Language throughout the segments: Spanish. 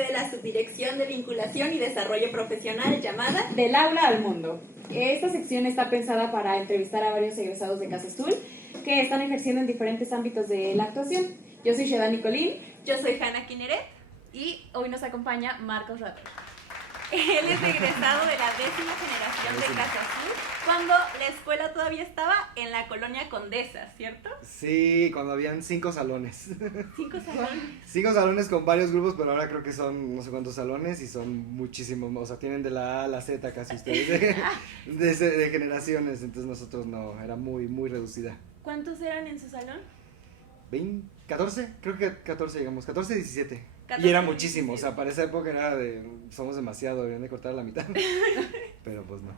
de la Subdirección de Vinculación y Desarrollo Profesional llamada Del Aula al Mundo. Esta sección está pensada para entrevistar a varios egresados de Casa Azul que están ejerciendo en diferentes ámbitos de la actuación. Yo soy Sheda Nicolín. Yo soy Hanna Kineret. Y hoy nos acompaña Marcos Rato. Él es egresado de la 10ª generación de Casa Azul, cuando la escuela todavía estaba en la colonia Condesa, ¿cierto? Sí, cuando habían 5 salones. 5 salones. 5 salones con varios grupos, pero ahora creo que son no sé cuántos salones y son muchísimos, o sea, tienen de la A a la Z casi ustedes, de generaciones, entonces nosotros no, era muy, muy reducida. ¿Cuántos eran en su salón? 20, 14, creo que 14 llegamos, 14, 17. 14, Y era muchísimo, 17. o sea, para esa época era de, somos demasiado, deberían de cortar la mitad, pero pues no.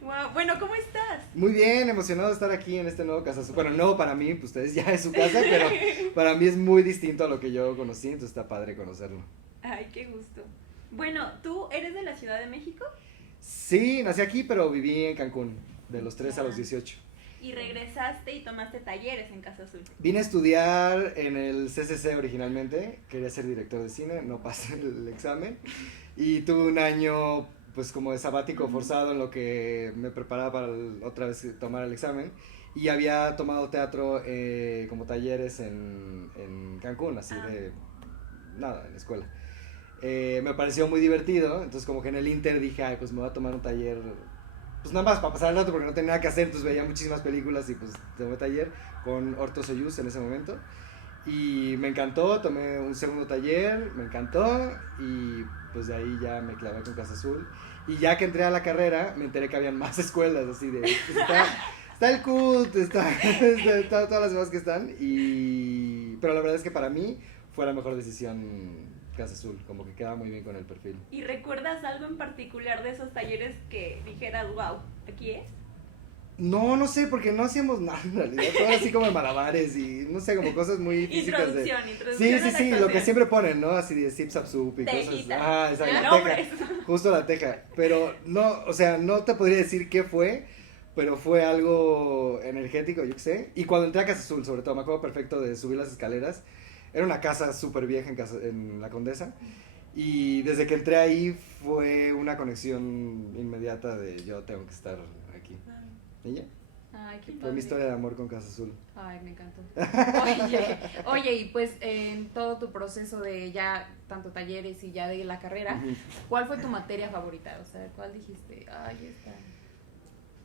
Wow. Bueno, ¿cómo estás? Muy bien, emocionado de estar aquí en este nuevo Casa Azul. Bueno, nuevo para mí, pues ustedes ya es su casa, pero para mí es muy distinto a lo que yo conocí, entonces está padre conocerlo. Ay, qué gusto. Bueno, ¿tú eres de la Ciudad de México? Sí, nací aquí, pero viví en Cancún, de los 3 a los 18. Y regresaste y tomaste talleres en Casa Azul. Vine a estudiar en el CCC originalmente, quería ser director de cine, no pasé el examen, y tuve un año pues como de sabático forzado en lo que me preparaba para otra vez tomar el examen, y había tomado teatro como talleres en Cancún, así de nada, en la escuela. Me pareció muy divertido, entonces como que en el Inter dije, ay, pues me voy a tomar un taller, pues nada más para pasar el rato porque no tenía nada que hacer, entonces veía muchísimas películas y pues tomé taller con Orto Soyuz en ese momento. Y me encantó, tomé un segundo taller, me encantó y pues de ahí ya me clavé con Casa Azul. Y ya que entré a la carrera, me enteré que habían más escuelas, así de, está el CUT, está todas las demás que están. Pero la verdad es que para mí fue la mejor decisión Casa Azul, como que queda muy bien con el perfil. ¿Y recuerdas algo en particular de esos talleres que dijeras, wow, aquí es? No sé, porque no hacíamos nada en realidad, todo así como malabares y no sé, como cosas muy físicas. Introducción Sí, a la sí, actuación. lo que siempre ponen, ¿no? Así de zip zap soup y Tejita. cosas. Esa, la Nombres. teja, justo la teja. Pero no, o sea, no te podría decir qué fue, pero fue algo energético, yo qué sé. Y cuando entré a Casa Azul, sobre todo, me acuerdo perfecto de subir las escaleras. Era una casa súper vieja en la Condesa. Y desde que entré ahí fue una conexión inmediata de yo tengo que estar aquí. ¿Y ya? Ay, qué Fue padre. mi historia de amor con Casa Azul. Ay, me encantó. Oye, y pues en todo tu proceso de ya tanto talleres y ya de la carrera, ¿cuál fue tu materia favorita? O sea, ¿cuál dijiste? Ay, esta.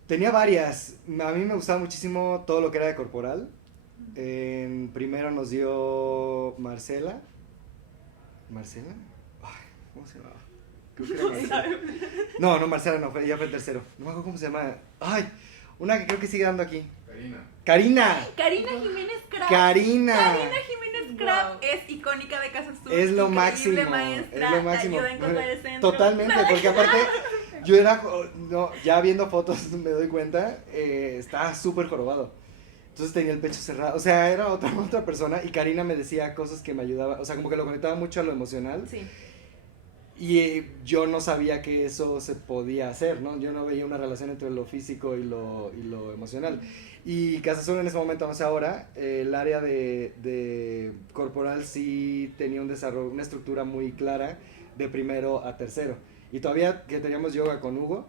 Tenía varias. A mí me gustaba muchísimo todo lo que era de corporal. En primero nos dio Marcela. ¿Marcela? Ay, ¿cómo se llamaba? Creo que era Marcela. No, Marcela no, ya fue el tercero. No me acuerdo cómo se llama. Ay, una que creo que sigue dando aquí. Karina. Karina Jiménez Crab. Karina Jiménez Crab Wow. es icónica de Casa Azul. Es lo increíble máximo. Maestra, Es lo máximo. Ayuda a encontrar el centro. Totalmente, porque aparte yo era, no, ya viendo fotos me doy cuenta, estaba súper jorobado. Entonces tenía el pecho cerrado, o sea, era otra persona y Karina me decía cosas que me ayudaban, o sea, como que lo conectaba mucho a lo emocional. Sí. Y yo no sabía que eso se podía hacer, ¿no? Yo no veía una relación entre lo físico y lo emocional. Y Casa Azul en ese momento, no sé ahora, el área de corporal sí tenía un desarrollo, una estructura muy clara de primero a tercero. Y todavía que teníamos yoga con Hugo,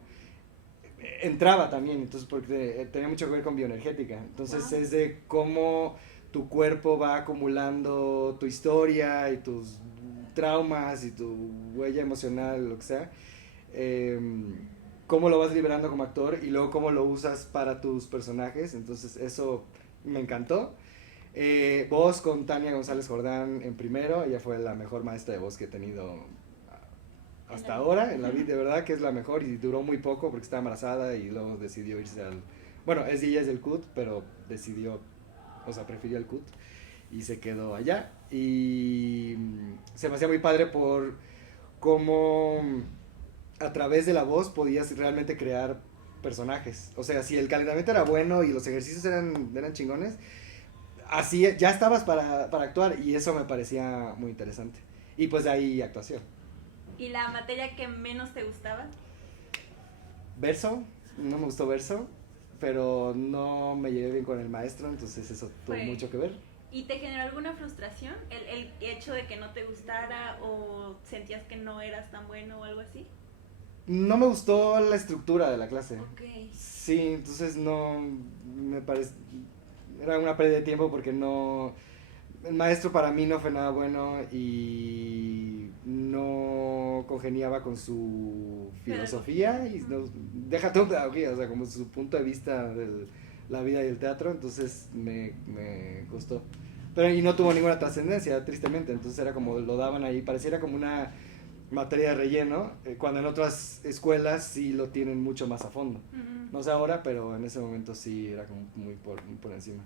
entraba también, entonces porque tenía mucho que ver con bioenergética. Entonces es de cómo tu cuerpo va acumulando tu historia y tus traumas y tu huella emocional, lo que sea, cómo lo vas liberando como actor y luego cómo lo usas para tus personajes. Entonces eso me encantó. Voz con Tania González Jordán en primero, ella fue la mejor maestra de voz que he tenido hasta ahora en la vida, de verdad que es la mejor, y duró muy poco porque estaba embarazada y luego decidió irse al, bueno, ella es del CUT, pero decidió, o sea, prefirió el CUT y se quedó allá. Y se me hacía muy padre por cómo a través de la voz podías realmente crear personajes. O sea, si el calentamiento era bueno y los ejercicios eran chingones, así ya estabas para actuar, y eso me parecía muy interesante. Y pues de ahí actuación. ¿Y la materia que menos te gustaba? Verso, no me gustó verso, pero no me llevé bien con el maestro, entonces eso tuvo mucho que ver. ¿Y te generó alguna frustración el hecho de que no te gustara o sentías que no eras tan bueno o algo así? No me gustó la estructura de la clase. Ok. Sí, entonces no me parece... Era una pérdida de tiempo porque no... El maestro para mí no fue nada bueno y no congeniaba con su filosofía y no, deja tu pedagogía, o sea, como su punto de vista de la vida y el teatro, entonces me costó. Pero y no tuvo ninguna trascendencia, tristemente, entonces era como lo daban ahí, pareciera como una materia de relleno, cuando en otras escuelas sí lo tienen mucho más a fondo. No sé ahora, pero en ese momento sí era como muy por encima.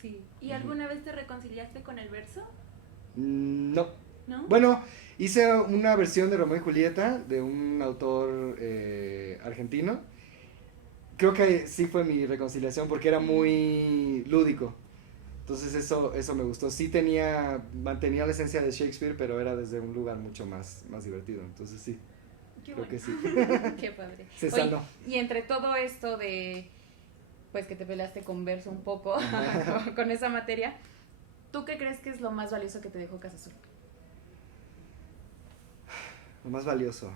Sí. ¿Y alguna vez te reconciliaste con el verso? No. ¿No? Bueno, hice una versión de Romeo y Julieta de un autor argentino. Creo que sí fue mi reconciliación porque era muy lúdico. Entonces eso me gustó. Sí mantenía la esencia de Shakespeare, pero era desde un lugar mucho más divertido. Entonces sí, Qué creo bueno. que sí. Qué padre. Se Oye, sanó. y entre todo esto de, pues que te peleaste con verso un poco, con esa materia, ¿tú qué crees que es lo más valioso que te dejó Casa Azul? Lo más valioso.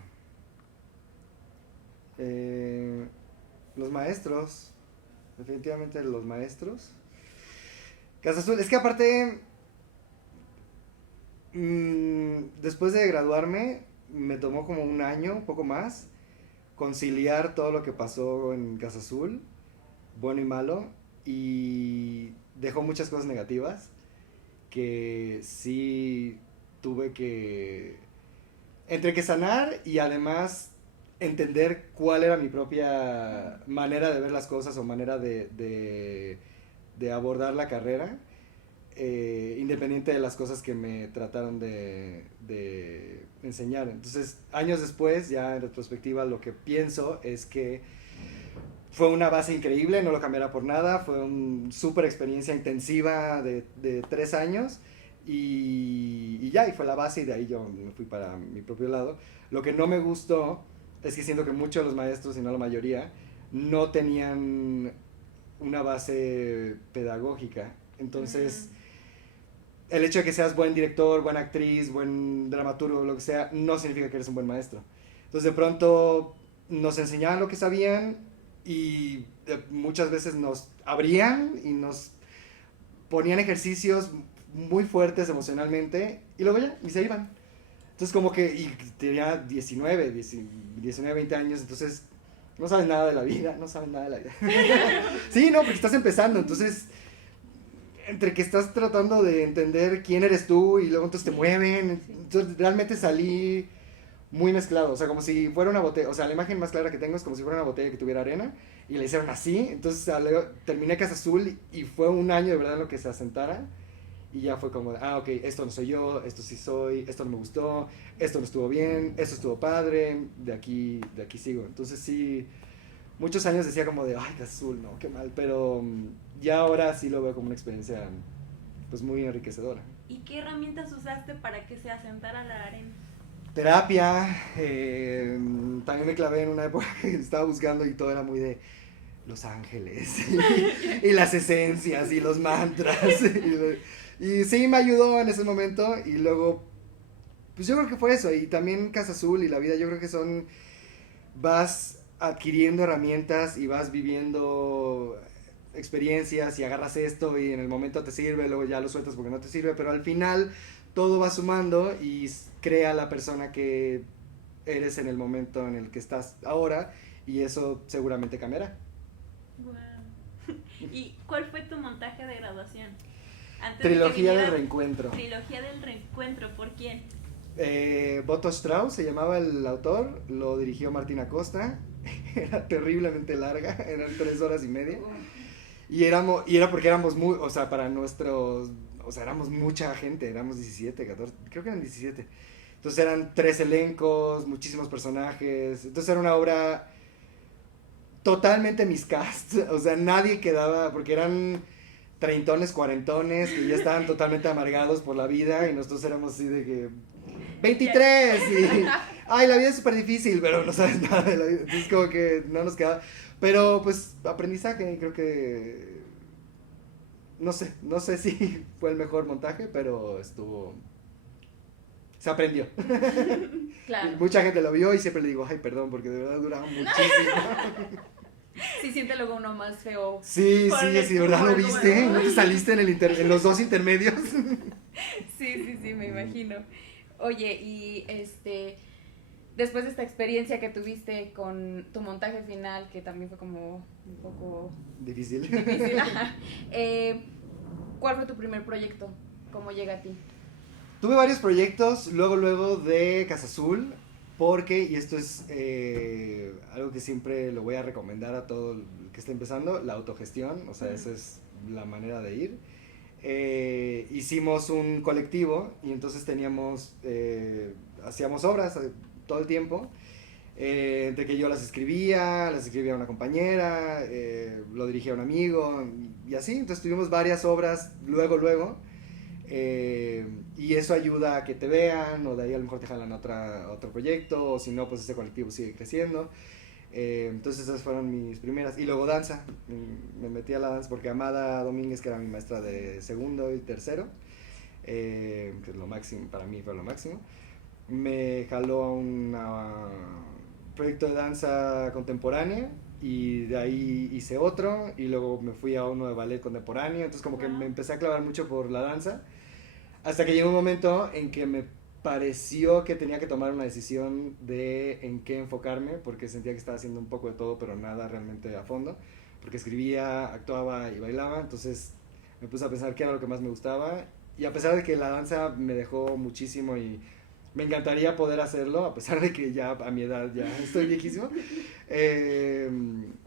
Los maestros. Definitivamente los maestros. Casa Azul, es que aparte, después de graduarme, me tomó como un año, un poco más, conciliar todo lo que pasó en Casa Azul, bueno y malo, y dejó muchas cosas negativas que sí tuve que, entre que sanar y además entender cuál era mi propia manera de ver las cosas o manera de abordar la carrera, independiente de las cosas que me trataron de enseñar. Entonces, años después, ya en retrospectiva, lo que pienso es que fue una base increíble, no lo cambiará por nada, fue una súper experiencia intensiva de 3 años y fue la base y de ahí yo me fui para mi propio lado. Lo que no me gustó es que siento que muchos de los maestros, y no la mayoría, no tenían una base pedagógica. Entonces, el hecho de que seas buen director, buena actriz, buen dramaturgo, lo que sea, no significa que eres un buen maestro. Entonces, de pronto, nos enseñaban lo que sabían y muchas veces nos abrían y nos ponían ejercicios muy fuertes emocionalmente y luego ya, y se iban. Entonces, como que, y tenía 19, 20 años, entonces no sabes nada de la vida, no sabes nada de la vida. Sí, no, porque estás empezando, entonces, entre que estás tratando de entender quién eres tú y luego entonces te mueven, entonces realmente salí muy mezclado, o sea, como si fuera una botella, o sea, la imagen más clara que tengo es como si fuera una botella que tuviera arena y la hicieron así, entonces terminé Casa Azul y fue un año de verdad en lo que se asentara. Y ya fue como, ok, esto no soy yo, esto sí soy, esto no me gustó, esto no estuvo bien, esto estuvo padre, de aquí sigo. Entonces sí, muchos años decía como de, ay, Azul, no, qué mal, pero ya ahora sí lo veo como una experiencia pues muy enriquecedora. ¿Y qué herramientas usaste para que se asentara la arena? Terapia, también me clavé en una época que estaba buscando y todo era muy de Los Ángeles y las esencias y los mantras y sí me ayudó en ese momento y luego pues yo creo que fue eso y también Casa Azul y la vida yo creo que vas adquiriendo herramientas y vas viviendo experiencias y agarras esto y en el momento te sirve, luego ya lo sueltas porque no te sirve, pero al final todo va sumando y crea la persona que eres en el momento en el que estás ahora y eso seguramente cambiará. Wow. ¿Y cuál fue tu montaje de graduación? Trilogía del Reencuentro. Trilogía del Reencuentro, ¿por quién? Boto Strauss se llamaba el autor, lo dirigió Martín Acosta, era terriblemente larga, eran 3 horas y media. Y era porque éramos muy, o sea, para nuestros, o sea, éramos mucha gente, éramos 17, 14, creo que eran 17. Entonces eran 3 elencos, muchísimos personajes, entonces era una obra totalmente miscast, o sea, nadie quedaba, porque eran treintones, cuarentones, que ya estaban totalmente amargados por la vida y nosotros éramos así de que 23 y ay, la vida es súper difícil, pero no sabes nada de la vida, entonces como que no nos quedaba, pero pues aprendizaje, creo que no sé si fue el mejor montaje, pero se aprendió. Claro. Y mucha gente lo vio y siempre le digo, ay, perdón, porque de verdad duraba muchísimo. Sí, siente luego uno más feo. Sí, Por el de verdad lo como viste, el- ¿no te saliste en los dos intermedios? Sí, me imagino. Oye, y después de esta experiencia que tuviste con tu montaje final, que también fue como un poco Difícil. difícil, ajá, ¿cuál fue tu primer proyecto? ¿Cómo llega a ti? Tuve varios proyectos luego de Casa Azul, porque, y esto es algo que siempre lo voy a recomendar a todo el que esté empezando, la autogestión, o sea, esa es la manera de ir. Hicimos un colectivo y entonces hacíamos obras todo el tiempo, entre que yo las escribía una compañera, lo dirigía un amigo y así, entonces tuvimos varias obras luego. Y eso ayuda a que te vean, o de ahí a lo mejor te jalan a otro proyecto, o si no, pues ese colectivo sigue creciendo. Entonces esas fueron mis primeras. Y luego danza, me metí a la danza porque Amada Domínguez, que era mi maestra de segundo y tercero, que es lo máximo, para mí fue lo máximo, me jaló a un proyecto de danza contemporánea. Y de ahí hice otro, y luego me fui a uno de ballet contemporáneo, entonces como que me empecé a clavar mucho por la danza, hasta que llegó un momento en que me pareció que tenía que tomar una decisión de en qué enfocarme, porque sentía que estaba haciendo un poco de todo, pero nada realmente a fondo, porque escribía, actuaba y bailaba, entonces me puse a pensar qué era lo que más me gustaba, y a pesar de que la danza me dejó muchísimo y me encantaría poder hacerlo, a pesar de que ya a mi edad ya estoy viejísimo,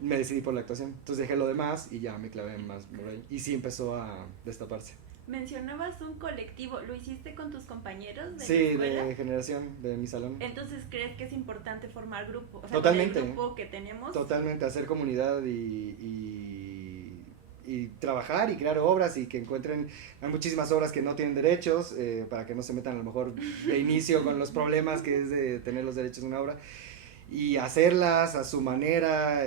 me decidí por la actuación. Entonces dejé lo demás y ya me clavé más por ahí. Y sí empezó a destaparse. Mencionabas un colectivo, ¿lo hiciste con tus compañeros de Sí, la escuela? de generación, de mi salón. Entonces, ¿crees que es importante formar grupo? O sea, Totalmente. con el grupo que tenemos. Totalmente, hacer comunidad y trabajar y crear obras y que encuentren, hay muchísimas obras que no tienen derechos, para que no se metan a lo mejor de inicio con los problemas que es de tener los derechos de una obra, y hacerlas a su manera.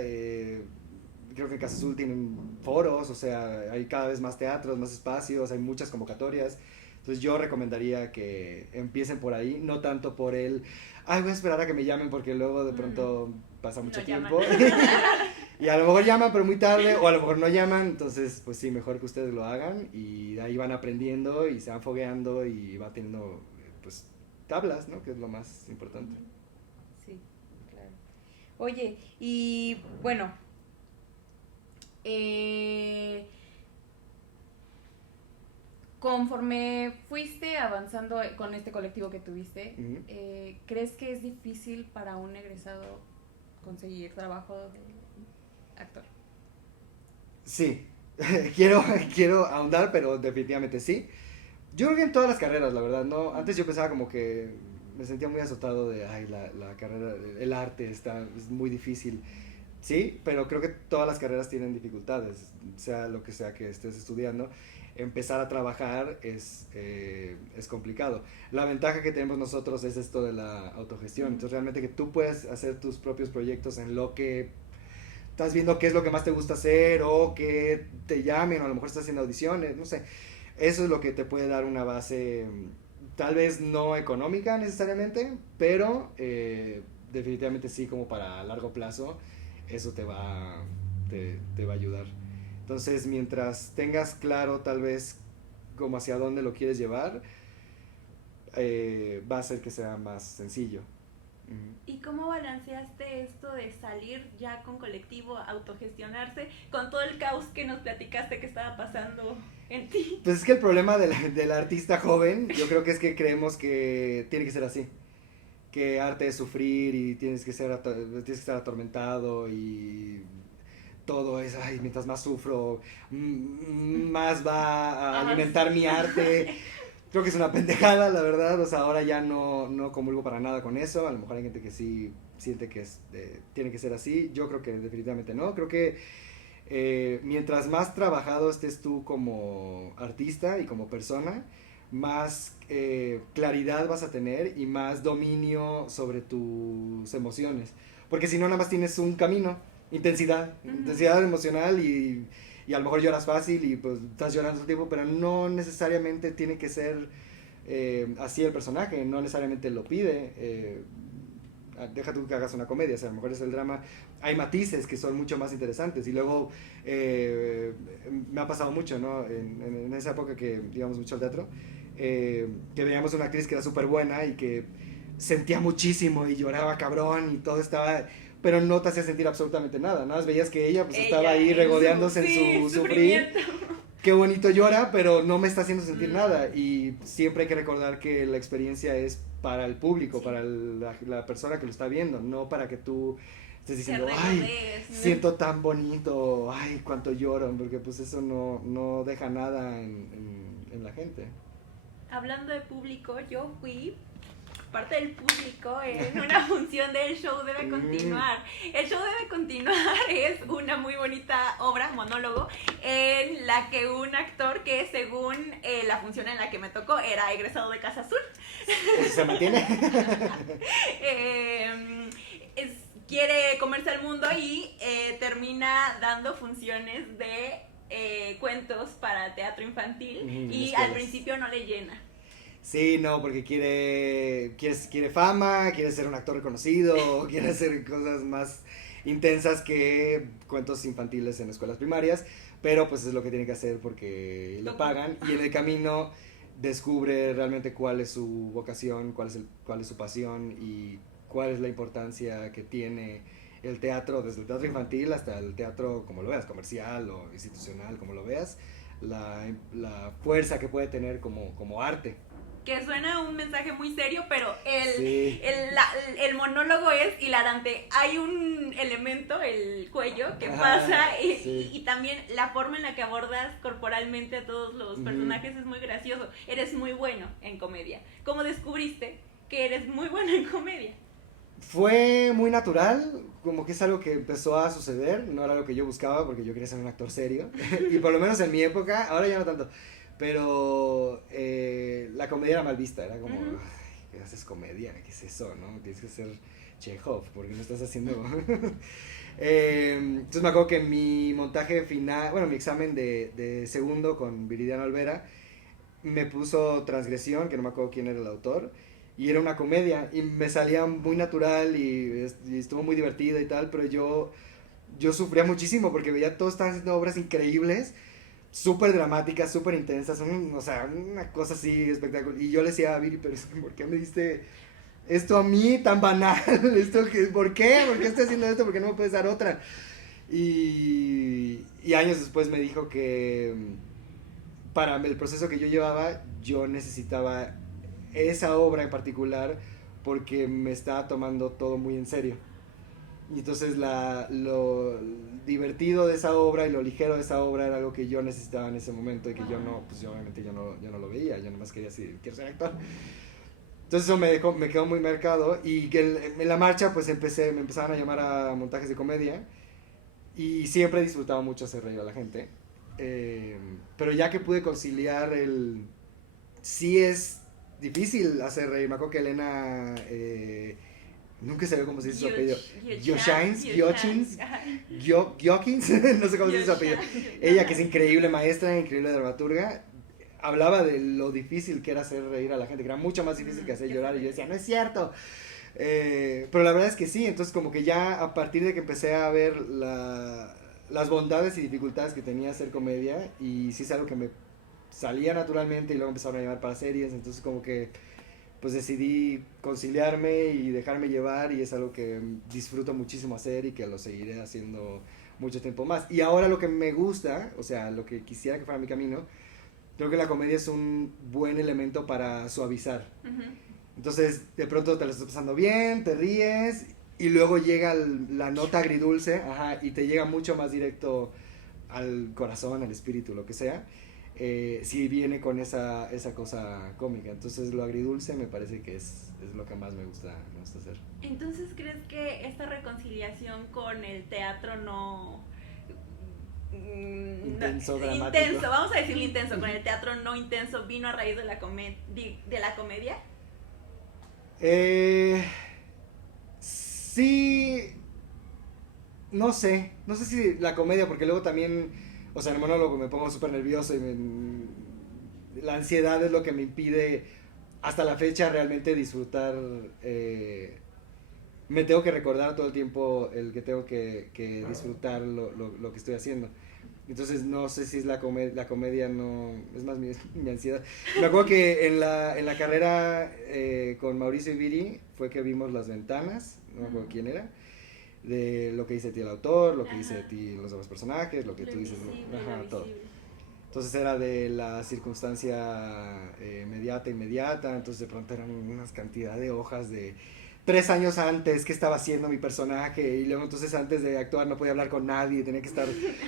Creo que en Casa Azul tienen foros, o sea, hay cada vez más teatros, más espacios, hay muchas convocatorias. Entonces yo recomendaría que empiecen por ahí, no tanto por voy a esperar a que me llamen porque luego de pronto pasa mucho No tiempo. llaman. Y a lo mejor llaman pero muy tarde, o a lo mejor no llaman, entonces pues sí, mejor que ustedes lo hagan y de ahí van aprendiendo y se van fogueando y va teniendo pues tablas, ¿no? Que es lo más importante. Sí, claro. Oye, y bueno, conforme fuiste avanzando con este colectivo que tuviste, Ujú. ¿crees que es difícil para un egresado conseguir trabajo de actor? Sí, quiero ahondar, pero definitivamente sí. Yo creo que en todas las carreras, la verdad, ¿no? Antes yo pensaba como que me sentía muy azotado de, la carrera, el arte es muy difícil. Sí, pero creo que todas las carreras tienen dificultades, sea lo que sea que estés estudiando. Empezar a trabajar es complicado. La ventaja que tenemos nosotros es esto de la autogestión. Entonces realmente que tú puedes hacer tus propios proyectos en lo que estás viendo qué es lo que más te gusta hacer o que te llamen o a lo mejor estás haciendo audiciones, no sé. Eso es lo que te puede dar una base, tal vez no económica necesariamente, pero definitivamente sí como para largo plazo, eso te va a ayudar. Entonces, mientras tengas claro tal vez como hacia dónde lo quieres llevar, va a hacer que sea más sencillo. ¿Y cómo balanceaste esto de salir ya con colectivo, autogestionarse, con todo el caos que nos platicaste que estaba pasando en ti? Pues es que el problema del artista joven, yo creo que es que creemos que tiene que ser así. Que arte es sufrir y tienes que estar atormentado y todo es, ay, mientras más sufro, más va a alimentar mi arte. Creo que es una pendejada, la verdad. O sea, ahora ya no comulgo para nada con eso. A lo mejor hay gente que sí siente que tiene que ser así. Yo creo que definitivamente no. Creo que mientras más trabajado estés tú como artista y como persona, más claridad vas a tener y más dominio sobre tus emociones. Porque si no, nada más tienes un camino, intensidad emocional y y a lo mejor lloras fácil y pues estás llorando todo el tiempo, pero no necesariamente tiene que ser así el personaje, no necesariamente lo pide. Deja tú que hagas una comedia, o sea, a lo mejor es el drama, hay matices que son mucho más interesantes. Y luego me ha pasado mucho, ¿no? En esa época que íbamos mucho al teatro, que veíamos una actriz que era súper buena y que sentía muchísimo y lloraba cabrón y todo estaba, pero no te hacía sentir absolutamente nada, nada más veías que ella pues estaba ahí regodeándose en su sufrir. Qué bonito llora, pero no me está haciendo sentir nada. Y siempre hay que recordar que la experiencia es para el público, para la persona que lo está viendo, no para que tú estés diciendo, ay, siento tan bonito, ay, cuánto lloro, porque pues eso no deja nada en la gente. Hablando de público, yo fui parte del público en una función de El Show Debe Continuar. El Show Debe Continuar es una muy bonita obra, monólogo, en la que un actor que según la función en la que me tocó era egresado de Casa Azul. ¿Eso se mantiene? Quiere comerse al mundo y termina dando funciones de cuentos para teatro infantil y al principio no le llena. Sí, no, porque quiere fama, quiere ser un actor reconocido, quiere hacer cosas más intensas que cuentos infantiles en escuelas primarias, pero pues es lo que tiene que hacer porque le pagan y en el camino descubre realmente cuál es su vocación, cuál es su pasión y cuál es la importancia que tiene el teatro, desde el teatro infantil hasta el teatro, como lo veas, comercial o institucional, como lo veas, la fuerza que puede tener como arte. Que suena un mensaje muy serio, pero el monólogo es hilarante. Hay un elemento, el cuello, que pasa y también la forma en la que abordas corporalmente a todos los personajes es muy gracioso. Eres muy bueno en comedia. ¿Cómo descubriste que eres muy bueno en comedia? Fue muy natural, como que es algo que empezó a suceder, no era lo que yo buscaba porque yo quería ser un actor serio, y por lo menos en mi época, ahora ya no tanto, pero la comedia era mal vista, era como, ¿qué haces comedia? ¿Qué es eso? ¿No? Tienes que ser Chekhov, porque no estás haciendo... entonces me acuerdo que mi montaje final, bueno, mi examen de segundo con Viridiana Olvera, me puso Transgresión, que no me acuerdo quién era el autor, y era una comedia, y me salía muy natural y estuvo muy divertida y tal, pero yo sufría muchísimo porque veía todos estaban haciendo obras increíbles, súper dramáticas, súper intensas, o sea, una cosa así espectacular, y yo le decía a Viri, pero ¿por qué me diste esto a mí tan banal? ¿Por qué? ¿Por qué estoy haciendo esto? ¿Por qué no me puedes dar otra? Y años después me dijo que para el proceso que yo llevaba, yo necesitaba esa obra en particular porque me estaba tomando todo muy en serio. Y entonces lo divertido de esa obra y lo ligero de esa obra era algo que yo necesitaba en ese momento y que yo no, pues yo obviamente yo no lo veía, yo nomás quería decir, quiero ser actor. Entonces eso me quedó muy marcado y que en la marcha pues me empezaban a llamar a montajes de comedia y siempre he disfrutado mucho hacer reír a la gente. Pero ya que pude conciliar sí es difícil hacer reír. Me acuerdo que Elena, nunca sabía cómo se dice su apellido. Giochins, no sé cómo se dice su apellido. Ella, que es increíble maestra, increíble dramaturga, hablaba de lo difícil que era hacer reír a la gente, que era mucho más difícil que hacer llorar. Y yo decía, no es cierto. Pero la verdad es que sí. Entonces como que ya a partir de que empecé a ver las bondades y dificultades que tenía hacer comedia, y sí es algo que me salía naturalmente y luego empezaron a llamar para series, entonces como que pues decidí conciliarme y dejarme llevar y es algo que disfruto muchísimo hacer y que lo seguiré haciendo mucho tiempo más. Y ahora lo que me gusta, o sea, lo que quisiera que fuera mi camino, creo que la comedia es un buen elemento para suavizar. Entonces de pronto te lo estás pasando bien, te ríes y luego llega la nota agridulce, y te llega mucho más directo al corazón, al espíritu, lo que sea. Si viene con esa cosa cómica. Entonces lo agridulce me parece que es lo que más me gusta hacer. Entonces, ¿crees que esta reconciliación con el teatro no... dramático. Vamos a decirle intenso, con el teatro no intenso, vino a raíz de la comedia? Sí, no sé si la comedia, porque luego también... o sea, en el monólogo me pongo súper nervioso y la ansiedad es lo que me impide hasta la fecha realmente disfrutar. Me tengo que recordar todo el tiempo el que tengo que disfrutar lo que estoy haciendo. Entonces no sé si es la comedia, no, es más mi ansiedad. Me acuerdo que en la carrera con Mauricio y Viri fue que vimos Las Ventanas, no me acuerdo quién era, de lo que dice de ti el autor, lo que dice de ti los demás personajes, lo que tú dices, todo. Entonces era de la circunstancia inmediata, entonces de pronto eran unas cantidad de hojas de 3 años antes, qué estaba haciendo mi personaje, y luego entonces antes de actuar no podía hablar con nadie, tenía que estar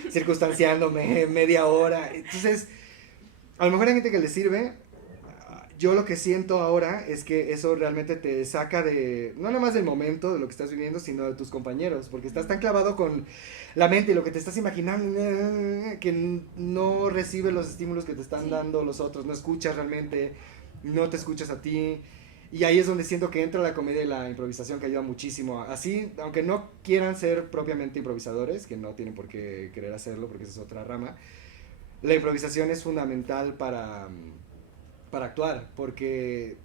circunstanciándome media hora. Entonces, a lo mejor hay gente que le sirve. Yo lo que siento ahora es que eso realmente te saca de, no nada más del momento, de lo que estás viviendo, sino de tus compañeros, porque estás tan clavado con la mente y lo que te estás imaginando, que no recibes los estímulos que te están dando los otros, no escuchas realmente, no te escuchas a ti. Y ahí es donde siento que entra la comedia y la improvisación, que ayuda muchísimo. Así, aunque no quieran ser propiamente improvisadores, que no tienen por qué querer hacerlo, porque esa es otra rama, la improvisación es fundamental para actuar, porque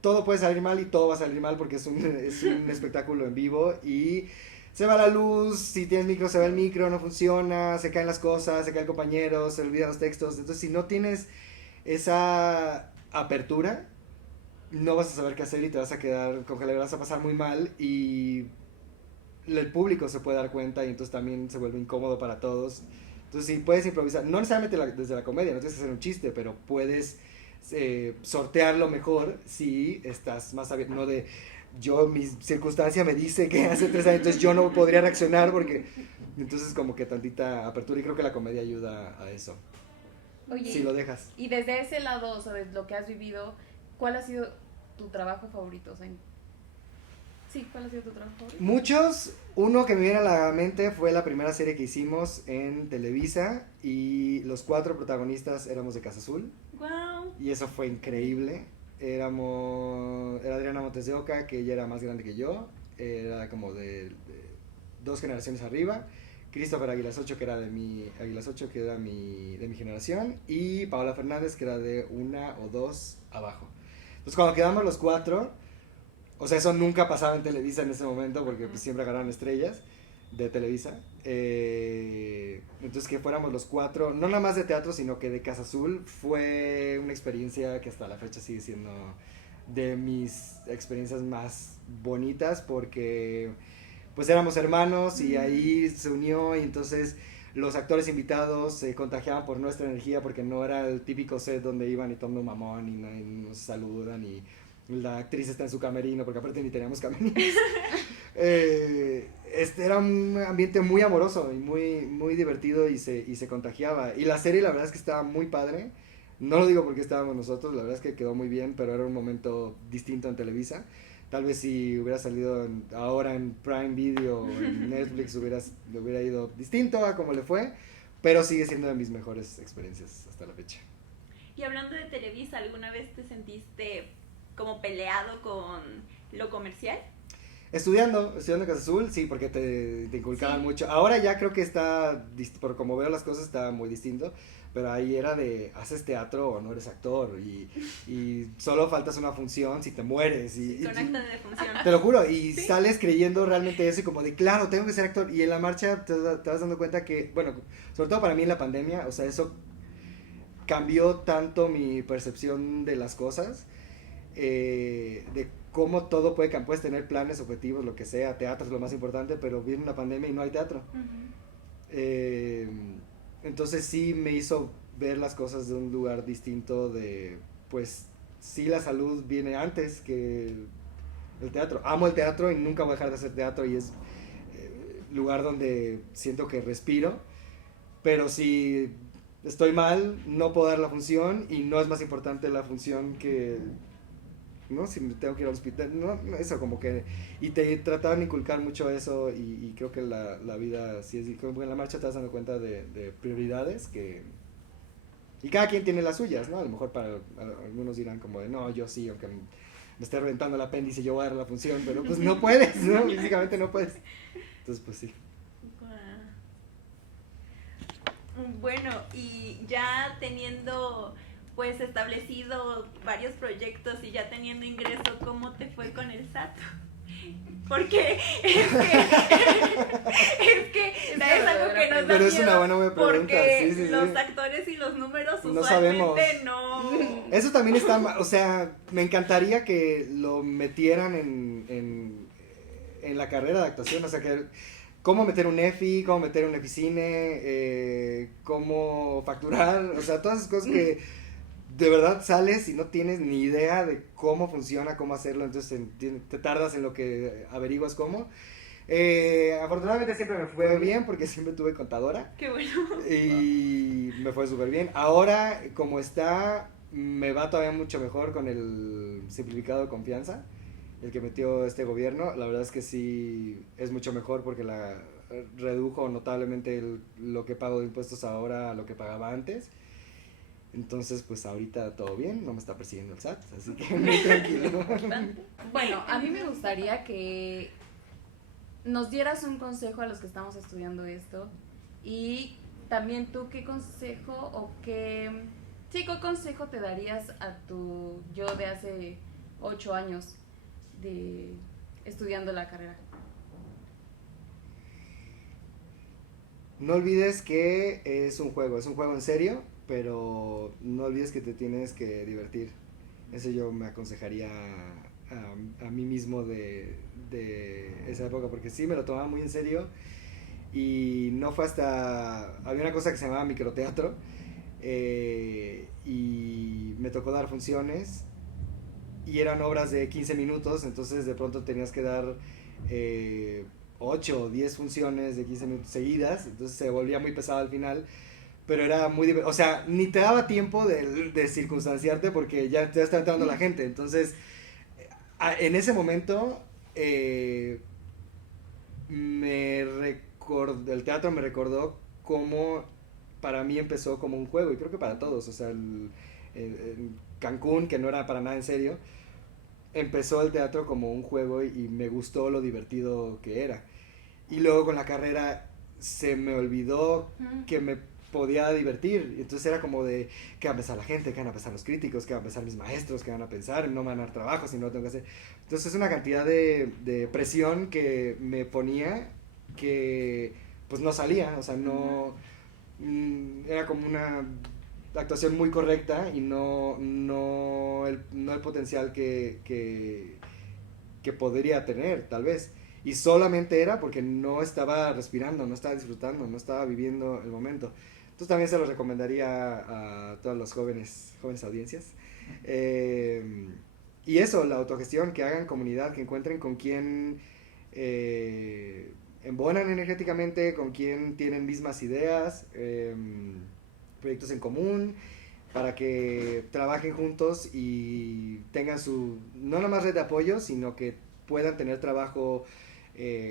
todo puede salir mal y todo va a salir mal porque es un espectáculo en vivo y se va la luz, si tienes micro se va el micro, no funciona, se caen las cosas, se cae el compañero, se olvidan los textos. Entonces si no tienes esa apertura, no vas a saber qué hacer y te vas a quedar congelado, vas a pasar muy mal y el público se puede dar cuenta y entonces también se vuelve incómodo para todos. Entonces si puedes improvisar, no necesariamente desde la comedia, no tienes que hacer un chiste, pero puedes sortearlo mejor si estás más abierto, no de mi circunstancia me dice que hace 3 años, entonces yo no podría reaccionar porque entonces como que tantita apertura, y creo que la comedia ayuda a eso. Oye, si lo dejas. Y desde ese lado, o sea, de lo que has vivido, ¿cuál ha sido tu trabajo favorito? O sea, sí, ¿cuál ha sido tu trabajo favorito? Muchos. Uno que me viene a la mente fue la primera serie que hicimos en Televisa y los 4 protagonistas éramos de Casa Azul. Wow. Y eso fue increíble. Era Adriana Montes de Oca, que ella era más grande que yo, era como de 2 generaciones arriba. Christopher Aguilas Ocho, que era de mi generación, y Paola Fernández, que era de 1 o 2 abajo. Entonces cuando quedamos los 4, o sea, eso nunca pasaba en Televisa en ese momento, porque pues, siempre agarraron estrellas de Televisa. Entonces que fuéramos los 4, no nada más de teatro, sino que de Casa Azul, fue una experiencia que hasta la fecha sigue siendo de mis experiencias más bonitas, porque pues éramos hermanos y ahí se unió, y entonces los actores invitados se contagiaban por nuestra energía, porque no era el típico set donde iban y todo el mundo mamón y nos saludan y la actriz está en su camerino, porque aparte ni teníamos camerinos. Era un ambiente muy amoroso y muy divertido, y se contagiaba. Y la serie la verdad es que estaba muy padre. No lo digo porque estábamos nosotros, la verdad es que quedó muy bien, pero era un momento distinto en Televisa. Tal vez si hubiera salido ahora en Prime Video o en Netflix le hubiera ido distinto a como le fue, pero sigue siendo de mis mejores experiencias hasta la fecha. Y hablando de Televisa, ¿alguna vez te sentiste como peleado con lo comercial? Estudiando Casa Azul, sí, porque te inculcaban mucho. Ahora ya creo que está, por como veo las cosas, está muy distinto. Pero ahí era de, ¿haces teatro o no eres actor? Y solo faltas una función si te mueres. Con acta de defunción. Te lo juro, y sales creyendo realmente eso, y como de, claro, tengo que ser actor. Y en la marcha te vas dando cuenta que, bueno, sobre todo para mí en la pandemia, o sea, eso cambió tanto mi percepción de las cosas, de cómo todo puedes tener planes, objetivos, lo que sea. Teatro es lo más importante, pero viene una pandemia y no hay teatro. Entonces sí me hizo ver las cosas de un lugar distinto, de pues sí, la salud viene antes que el teatro. Amo el teatro y nunca voy a dejar de hacer teatro, y es lugar donde siento que respiro, pero si estoy mal no puedo dar la función, y no es más importante la función que, ¿no? Si me tengo que ir al hospital, no, eso como que, y te trataban de inculcar mucho eso, y creo que la vida, sí es, como en la marcha te vas dando cuenta de prioridades y cada quien tiene las suyas, ¿no? A lo mejor para algunos dirán como de, no, yo sí, aunque me esté reventando el apéndice, yo voy a dar la función, pero pues no puedes, ¿no? Físicamente no puedes. Entonces, pues sí. Bueno, y ya teniendo pues establecido varios proyectos y ya teniendo ingreso, ¿cómo te fue con el SAT? Porque es algo que nos da Pero es una miedo buena pregunta, porque sí. los actores y los números No sabemos. usualmente no. Eso también está, o sea, me encantaría que lo metieran en la carrera de actuación, o sea, que cómo meter un EFI, cómo meter un EFICine, cómo facturar, o sea, todas esas cosas que de verdad sales y no tienes ni idea de cómo funciona, cómo hacerlo, entonces te tardas en lo que averiguas cómo. Afortunadamente siempre me fue bien porque siempre tuve contadora. Qué bueno. Y me fue súper bien. Ahora, como está, me va todavía mucho mejor con el simplificado de confianza, el que metió este gobierno. La verdad es que sí es mucho mejor porque redujo notablemente lo que pago de impuestos ahora a lo que pagaba antes. Entonces, pues ahorita todo bien, no me está persiguiendo el SAT, así que muy tranquilo. Bueno, a mí me gustaría que nos dieras un consejo a los que estamos estudiando esto y también tú qué consejo qué consejo te darías a tu yo de hace 8 años de estudiando la carrera. No olvides que es un juego en serio, pero no olvides que te tienes que divertir. Eso yo me aconsejaría a mí mismo de esa época, porque sí me lo tomaba muy en serio y no fue hasta... Había una cosa que se llamaba microteatro y me tocó dar funciones y eran obras de 15 minutos, entonces de pronto tenías que dar 8 o 10 funciones de 15 minutos seguidas, entonces se volvía muy pesado al final, pero era muy divertido, o sea, ni te daba tiempo de circunstanciarte porque ya estaba entrando la gente, entonces en ese momento el teatro me recordó cómo para mí empezó como un juego y creo que para todos, o sea, en Cancún, que no era para nada en serio, empezó el teatro como un juego y me gustó lo divertido que era. Y luego con la carrera se me olvidó que me podía divertir. Entonces era como de, ¿qué va a pensar la gente? ¿Qué van a pensar los críticos? ¿Qué van a pensar mis maestros? ¿Qué van a pensar? No me van a dar trabajo si no lo tengo que hacer. Entonces es una cantidad de presión que me ponía que pues no salía. O sea, no... Era como una actuación muy correcta y no el potencial que podría tener, tal vez. Y solamente era porque no estaba respirando, no estaba disfrutando, no estaba viviendo el momento. Entonces también se lo recomendaría a todos los jóvenes audiencias. Y eso, la autogestión, que hagan comunidad, que encuentren con quién embonan energéticamente, con quién tienen mismas ideas, proyectos en común, para que trabajen juntos y tengan no nomás red de apoyo, sino que puedan tener trabajo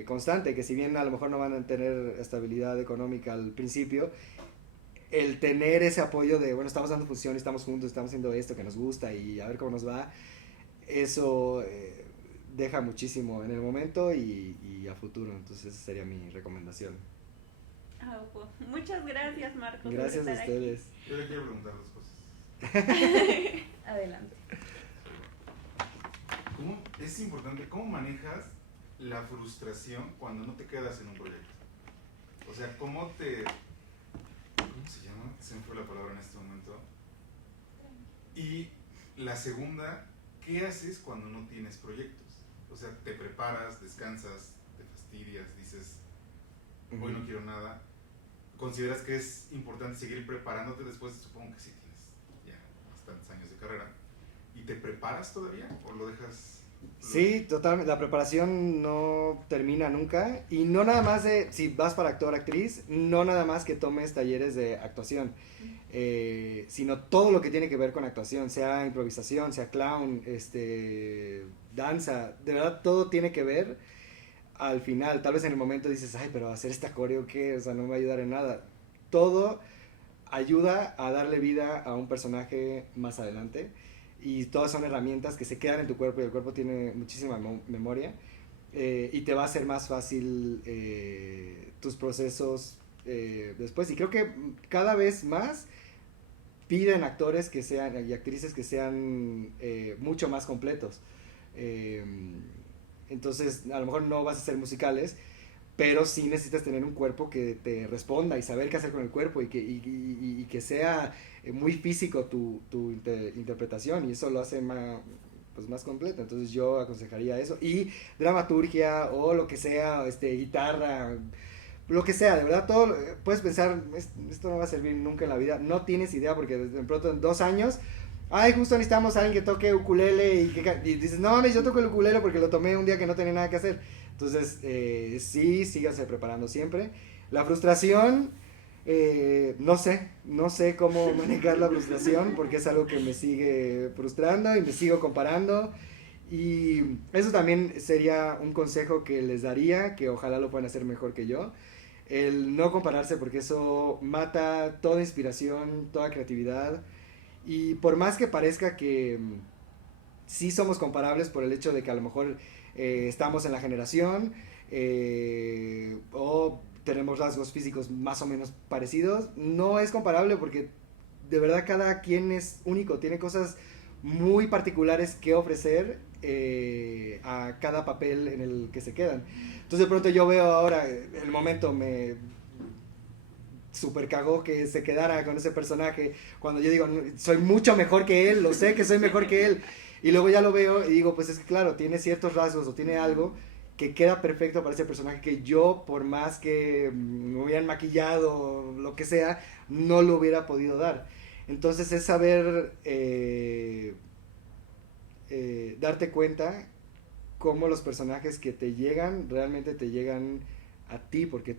constante, que si bien a lo mejor no van a tener estabilidad económica al principio, el tener ese apoyo de, bueno, estamos dando función, estamos juntos, estamos haciendo esto que nos gusta y a ver cómo nos va, eso deja muchísimo en el momento y a futuro, entonces esa sería mi recomendación. Pues, muchas gracias, Marcos. Gracias a ustedes. Yo le quiero preguntar dos cosas. Adelante. Es importante, ¿cómo manejas la frustración cuando no te quedas en un proyecto? O sea, ¿cómo se llama? Se me fue la palabra en este momento. Y la segunda, ¿qué haces cuando no tienes proyectos? O sea, te preparas, descansas, te fastidias, dices, hoy no quiero nada. ¿Consideras que es importante seguir preparándote después? Supongo que sí tienes ya bastantes años de carrera. ¿Y te preparas todavía o lo dejas? Sí, totalmente. La preparación no termina nunca. Y no nada más si vas para actor, actriz, no nada más que tomes talleres de actuación, sino todo lo que tiene que ver con actuación, sea improvisación, sea clown, danza, de verdad todo tiene que ver. Al final, tal vez en el momento dices, ay, pero hacer esta coreo, ¿qué? O sea, no me va a ayudar en nada. Todo ayuda a darle vida a un personaje más adelante. Y todas son herramientas que se quedan en tu cuerpo y el cuerpo tiene muchísima memoria. Y te va a hacer más fácil tus procesos después. Y creo que cada vez más piden actores que sean y actrices que sean mucho más completos. Entonces, a lo mejor no vas a hacer musicales, pero sí necesitas tener un cuerpo que te responda y saber qué hacer con el cuerpo y que sea muy físico tu interpretación, y eso lo hace más completo. Entonces yo aconsejaría eso, y dramaturgia o lo que sea, guitarra, lo que sea, de verdad, todo, puedes pensar, esto no va a servir nunca en la vida, no tienes idea, porque de pronto en 2 años, ay, justo necesitamos a alguien que toque ukulele, y dices, no mames, yo toco el ukulele porque lo tomé un día que no tenía nada que hacer. Entonces, sí, síganse preparando siempre. La frustración, no sé cómo manejar la frustración, porque es algo que me sigue frustrando y me sigo comparando. Y eso también sería un consejo que les daría, que ojalá lo puedan hacer mejor que yo. El no compararse, porque eso mata toda inspiración, toda creatividad. Y por más que parezca que sí somos comparables por el hecho de que a lo mejor estamos en la generación o tenemos rasgos físicos más o menos parecidos, no es comparable, porque de verdad cada quien es único, tiene cosas muy particulares que ofrecer a cada papel en el que se quedan. Entonces de pronto yo veo ahora, el momento me super cagó que se quedara con ese personaje, cuando yo digo, soy mucho mejor que él, lo sé que soy mejor que él, y luego ya lo veo y digo, pues es que claro, tiene ciertos rasgos o tiene algo que queda perfecto para ese personaje, que yo, por más que me hubieran maquillado o lo que sea, no lo hubiera podido dar. Entonces es saber darte cuenta cómo los personajes que te llegan, realmente te llegan a ti, porque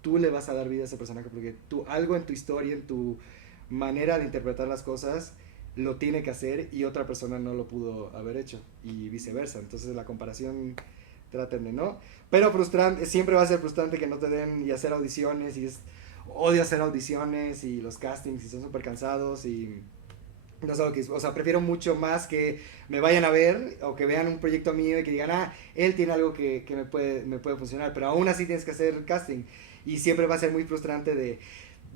tú le vas a dar vida a ese personaje, porque algo en tu historia, en tu manera de interpretar las cosas, lo tiene que hacer y otra persona no lo pudo haber hecho, y viceversa. Entonces la comparación, traten de no, pero frustrante, siempre va a ser frustrante que no te den, y hacer audiciones, odio hacer audiciones y los castings, y son súper cansados, y no sé lo que es. O sea, prefiero mucho más que me vayan a ver o que vean un proyecto mío y que digan, él tiene algo que me puede funcionar, pero aún así tienes que hacer casting, y siempre va a ser muy frustrante de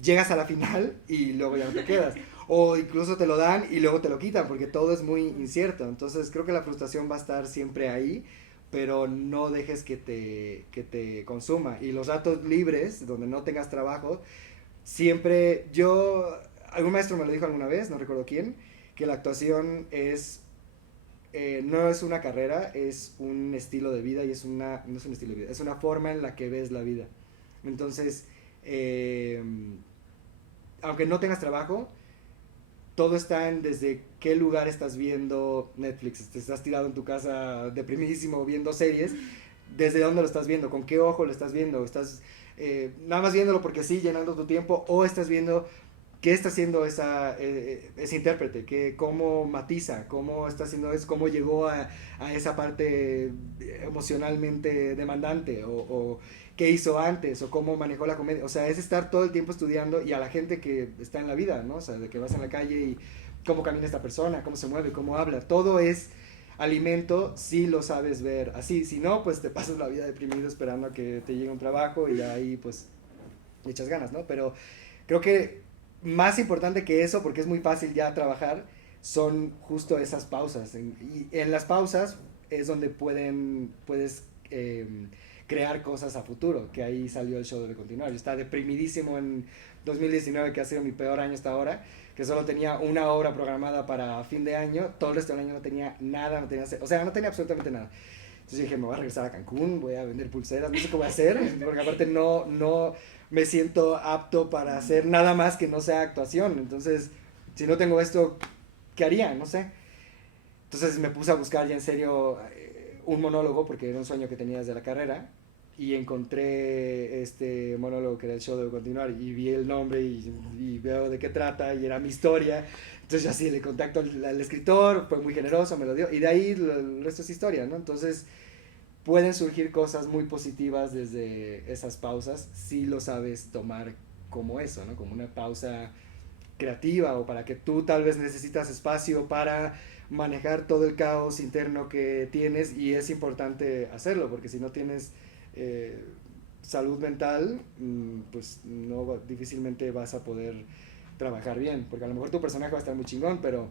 llegas a la final y luego ya no te quedas, o incluso te lo dan y luego te lo quitan, porque todo es muy incierto. Entonces creo que la frustración va a estar siempre ahí, pero no dejes que te consuma. Y los ratos libres, donde no tengas trabajo, siempre, algún maestro me lo dijo alguna vez, no recuerdo quién, que la actuación no es una carrera, es un estilo de vida, y no es un estilo de vida, es una forma en la que ves la vida. Entonces, aunque no tengas trabajo, todo está en desde qué lugar estás viendo Netflix. Te estás tirado en tu casa deprimidísimo viendo series, desde dónde lo estás viendo, con qué ojo lo estás viendo. Estás nada más viéndolo porque sí, llenando tu tiempo, o estás viendo qué está haciendo ese intérprete, cómo matiza, cómo está haciendo cómo llegó a esa parte emocionalmente demandante, o qué hizo antes, o cómo manejó la comedia. O sea, es estar todo el tiempo estudiando, y a la gente que está en la vida, ¿no? O sea, de que vas en la calle y cómo camina esta persona, cómo se mueve, cómo habla, todo es alimento si lo sabes ver así. Si no, pues te pasas la vida deprimido esperando a que te llegue un trabajo, y ahí pues le echas ganas, ¿no? Pero creo que más importante que eso, porque es muy fácil ya trabajar, son justo esas pausas. Y en las pausas es donde puedes crear cosas a futuro, que ahí salió el show Debe Continuar. Yo estaba deprimidísimo en 2019, que ha sido mi peor año hasta ahora, que solo tenía una obra programada para fin de año, todo el resto del año no tenía nada, no tenía absolutamente nada. Entonces dije, me voy a regresar a Cancún, voy a vender pulseras, no sé qué voy a hacer, porque aparte no me siento apto para hacer nada más que no sea actuación. Entonces, si no tengo esto, ¿qué haría? No sé. Entonces me puse a buscar ya en serio un monólogo, porque era un sueño que tenía desde la carrera, y encontré este monólogo que era El Show Debe Continuar, y vi el nombre y veo de qué trata, y era mi historia. Entonces así le contacto al escritor, fue muy generoso, me lo dio, y de ahí el resto es historia, ¿no? Entonces pueden surgir cosas muy positivas desde esas pausas, si lo sabes tomar como eso, ¿no? Como una pausa creativa, o para que tú tal vez necesitas espacio para manejar todo el caos interno que tienes, y es importante hacerlo, porque si no tienes salud mental, pues no, difícilmente vas a poder trabajar bien, porque a lo mejor tu personaje va a estar muy chingón, pero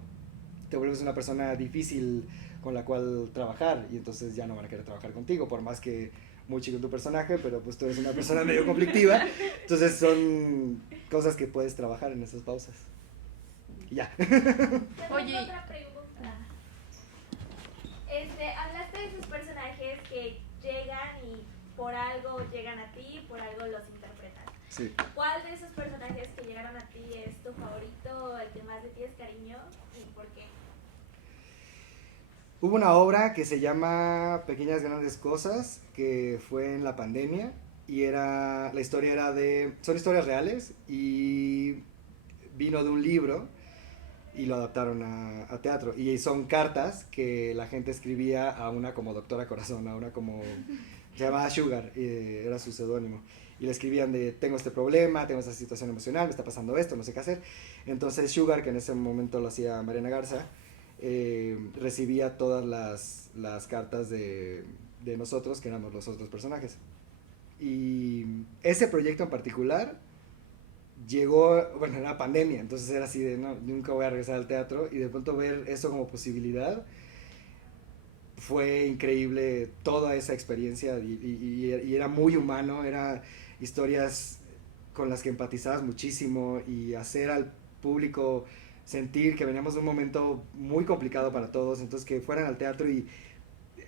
te vuelves una persona difícil con la cual trabajar y entonces ya no van a querer trabajar contigo, por más que muy chico tu personaje, pero pues tú eres una persona medio conflictiva, entonces son cosas que puedes trabajar en esas pausas. Y ya. Oye, otra pregunta. Hablaste de esos personajes que llegan y por algo llegan a ti, por algo los interpretas. Sí. ¿Cuál de esos personajes que llegaron a ti es tu favorito, el que más le tienes cariño y por qué? Hubo una obra que se llama Pequeñas Grandes Cosas, que fue en la pandemia, y la historia era son historias reales, y vino de un libro, y lo adaptaron a teatro, y son cartas que la gente escribía a una como doctora corazón, a una como, se llamaba Sugar, era su seudónimo, y le escribían de, tengo este problema, tengo esta situación emocional, me está pasando esto, no sé qué hacer. Entonces Sugar, que en ese momento lo hacía Mariana Garza, recibía todas las cartas de nosotros, que éramos los otros personajes. Y ese proyecto en particular llegó, bueno, era pandemia, entonces era así de, no, nunca voy a regresar al teatro, y de pronto ver eso como posibilidad, fue increíble toda esa experiencia, y era muy humano, era historias con las que empatizabas muchísimo, y hacer al público sentir que veníamos de un momento muy complicado para todos, entonces que fueran al teatro, y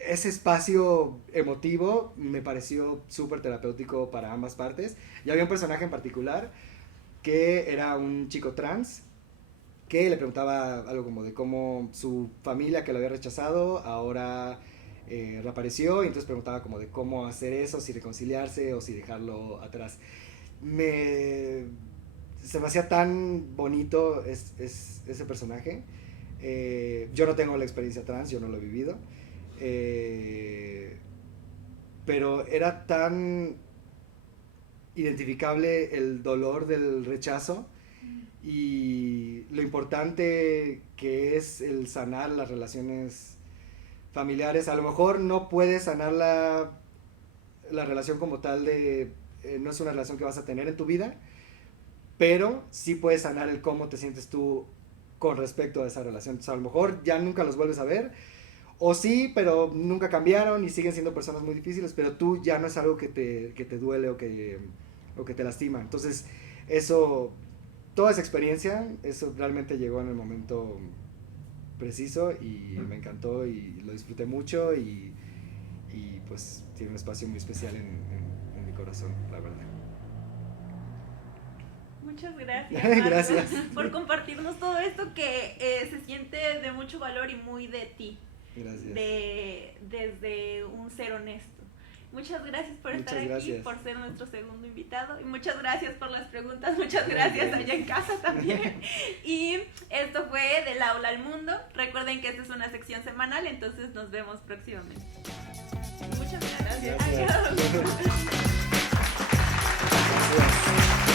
ese espacio emotivo me pareció súper terapéutico para ambas partes. Y había un personaje en particular que era un chico trans que le preguntaba algo como de cómo su familia, que lo había rechazado, ahora reapareció, y entonces preguntaba como de cómo hacer eso, si reconciliarse o si dejarlo atrás. Se me hacía tan bonito ese personaje. Yo no tengo la experiencia trans, yo no lo he vivido, pero era tan identificable el dolor del rechazo y lo importante que es el sanar las relaciones familiares. A lo mejor no puedes sanar la relación como tal no es una relación que vas a tener en tu vida, pero sí puedes sanar el cómo te sientes tú con respecto a esa relación. O sea, a lo mejor ya nunca los vuelves a ver, o sí, pero nunca cambiaron y siguen siendo personas muy difíciles, pero tú ya no es algo que te duele o que te lastima. Entonces, toda esa experiencia, eso realmente llegó en el momento preciso y me encantó y lo disfruté mucho y pues tiene un espacio muy especial en mi corazón, la verdad. Muchas gracias, Marcos, Gracias por compartirnos todo esto que se siente de mucho valor y muy de ti. Gracias. Desde un ser honesto. Muchas gracias por estar aquí, por ser nuestro segundo invitado, y muchas gracias por las preguntas, muchas gracias allá en casa también. Y esto fue Del Aula al Mundo. Recuerden que esta es una sección semanal, entonces nos vemos próximamente. Muchas gracias. Gracias. Adiós. Gracias.